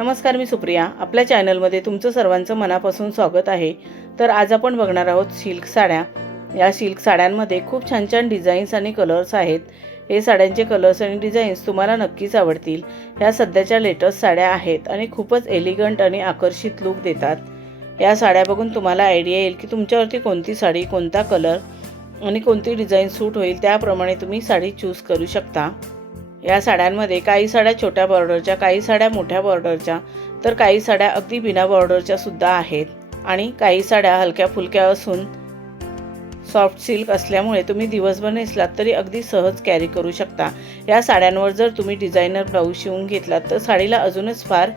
नमस्कार, मी सुप्रिया. आपल्या चॅनलमध्ये तुमचं सर्वांचं मनापासून स्वागत आहे. तर आज आपण बघणार आहोत सिल्क साड्या. या सिल्क साड्यांमध्ये खूप छान छान डिझाईन्स आणि कलर्स आहेत. हे साड्यांचे कलर्स आणि डिझाईन्स तुम्हाला नक्कीच आवडतील. ह्या सध्याच्या लेटेस्ट साड्या आहेत आणि खूपच एलिगंट आणि आकर्षित लुक देतात. या साड्या बघून तुम्हाला आयडिया येईल की तुमच्यावरती कोणती साडी, कोणता कलर आणि कोणती डिझाईन सूट होईल, त्याप्रमाणे तुम्ही साडी चूज करू शकता. या साड्यांमध्ये काही साड्या छोट्या बॉर्डरच्या, काही साड्या मोठ्या बॉर्डरच्या, तर काही साड्या अगदी बिना बॉर्डरच्या सुद्धा आहेत आणि काही साड्या हलक्या फुलक्या असून सॉफ्ट सिल्क असल्यामुळे तुम्ही दिवसभर नेसलात तरी अगदी सहज कॅरी करू शकता. या साड्यांवर जर तुम्ही डिझायनर ब्लाऊज शिवून घेतलात तर साडीला अजूनच फार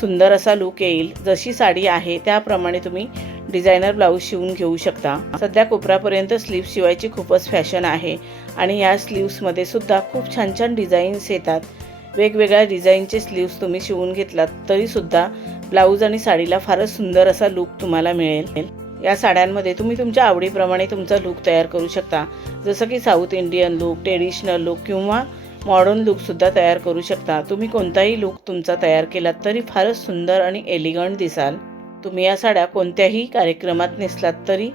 सुंदर असा लुक येईल. जशी साडी आहे त्याप्रमाणे तुम्ही डिझायनर ब्लाऊज शिवून घेऊ शकता. सध्या कोपरापर्यंत स्लीव्स शिवायची खूपच फॅशन आहे आणि या स्लीव्समध्ये सुद्धा खूप छान छान डिझाईन्स येतात. वेगवेगळ्या डिझाईनचे स्लीव्स तुम्ही शिवून घेतलात तरी सुद्धा ब्लाऊज आणि साडीला फारच सुंदर असा लुक तुम्हाला मिळेल. या साड्यांमध्ये तुम्ही तुमच्या आवडीप्रमाणे तुमचा लुक तयार करू शकता. जसं की south Indian look, traditional look किंवा मॉडर्न लुकसुद्धा तयार करू शकता. तुम्ही कोणताही लुक तुमचा तयार केलात तरी फारच सुंदर आणि एलिगंट दिसाल. तुम्ही या साड्या कोणत्याही कार्यक्रमात नेसलात तरी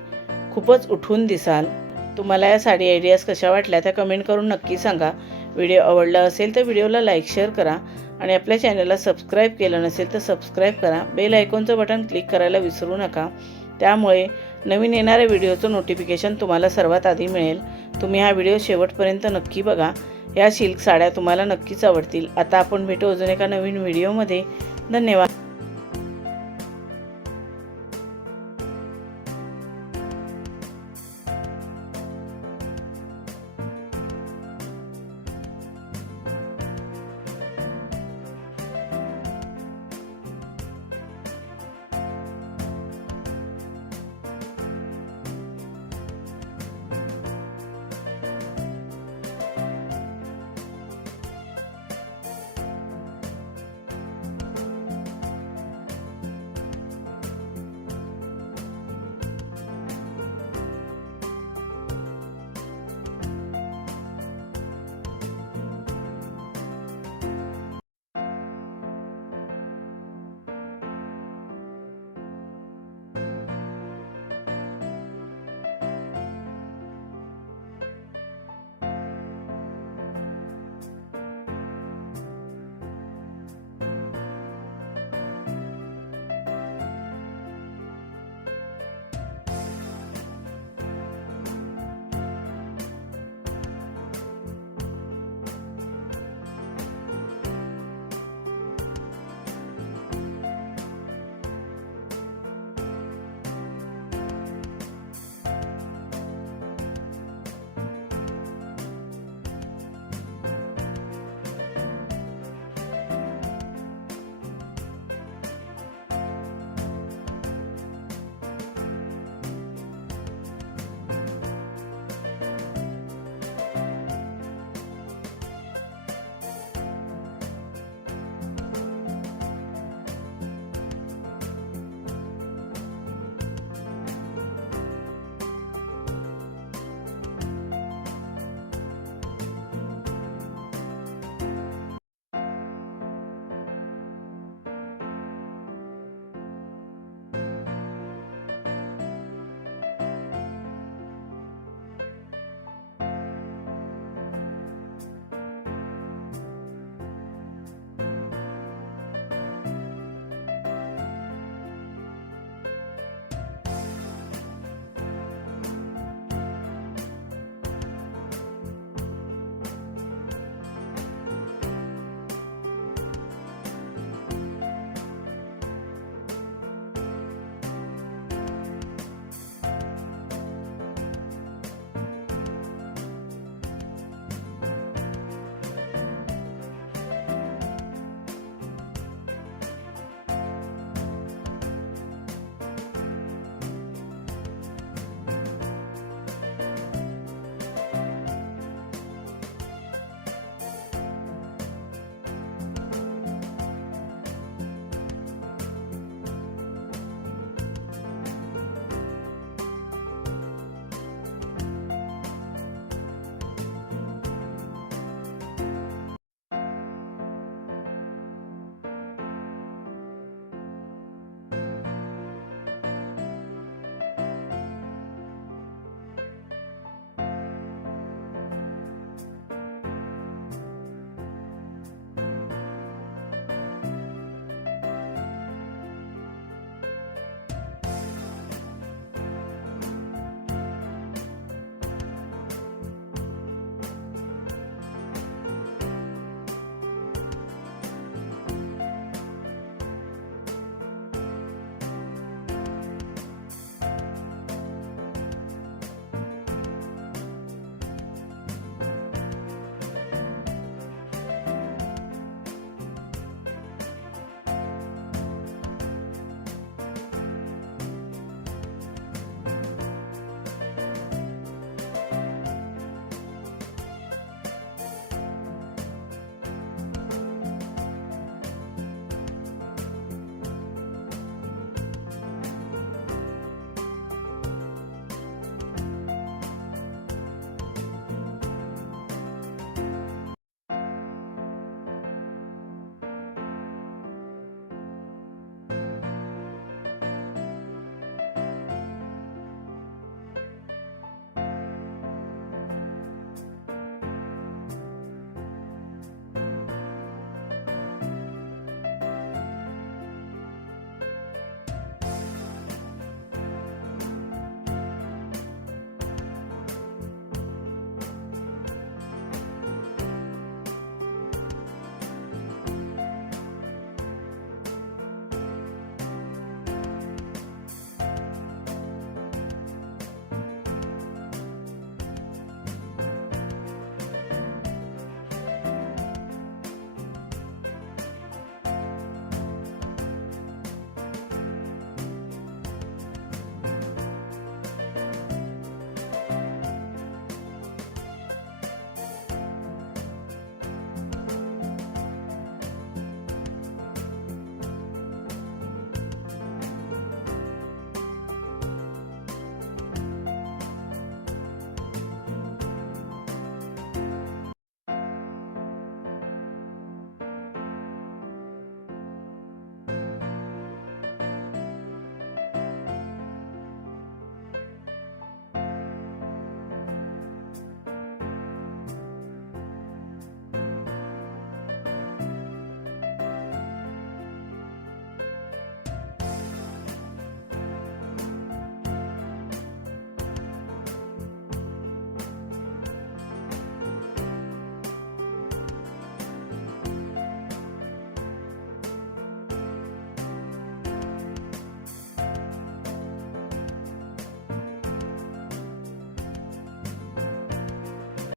खूपच उठून दिसाल. तुम्हाला या साडी आयडियाज कशा वाटल्या त्या कमेंट करून नक्की सांगा. व्हिडिओ आवडला असेल तर व्हिडिओला लाईक, शेअर करा आणि आपल्या चॅनलला सबस्क्राईब केलं नसेल तर सबस्क्राईब करा. बेल आयकॉनचं बटन क्लिक करायला विसरू नका. त्यामुळे नवीन येणाऱ्या व्हिडिओचं नोटिफिकेशन तुम्हाला सर्वात आधी मिळेल. तुम्ही हा व्हिडिओ शेवटपर्यंत नक्की बघा. या सिल्क साड्या तुम्हाला नक्कीच आवडतील. आता आपण भेटू अजून एका नवीन व्हिडिओमध्ये. धन्यवाद.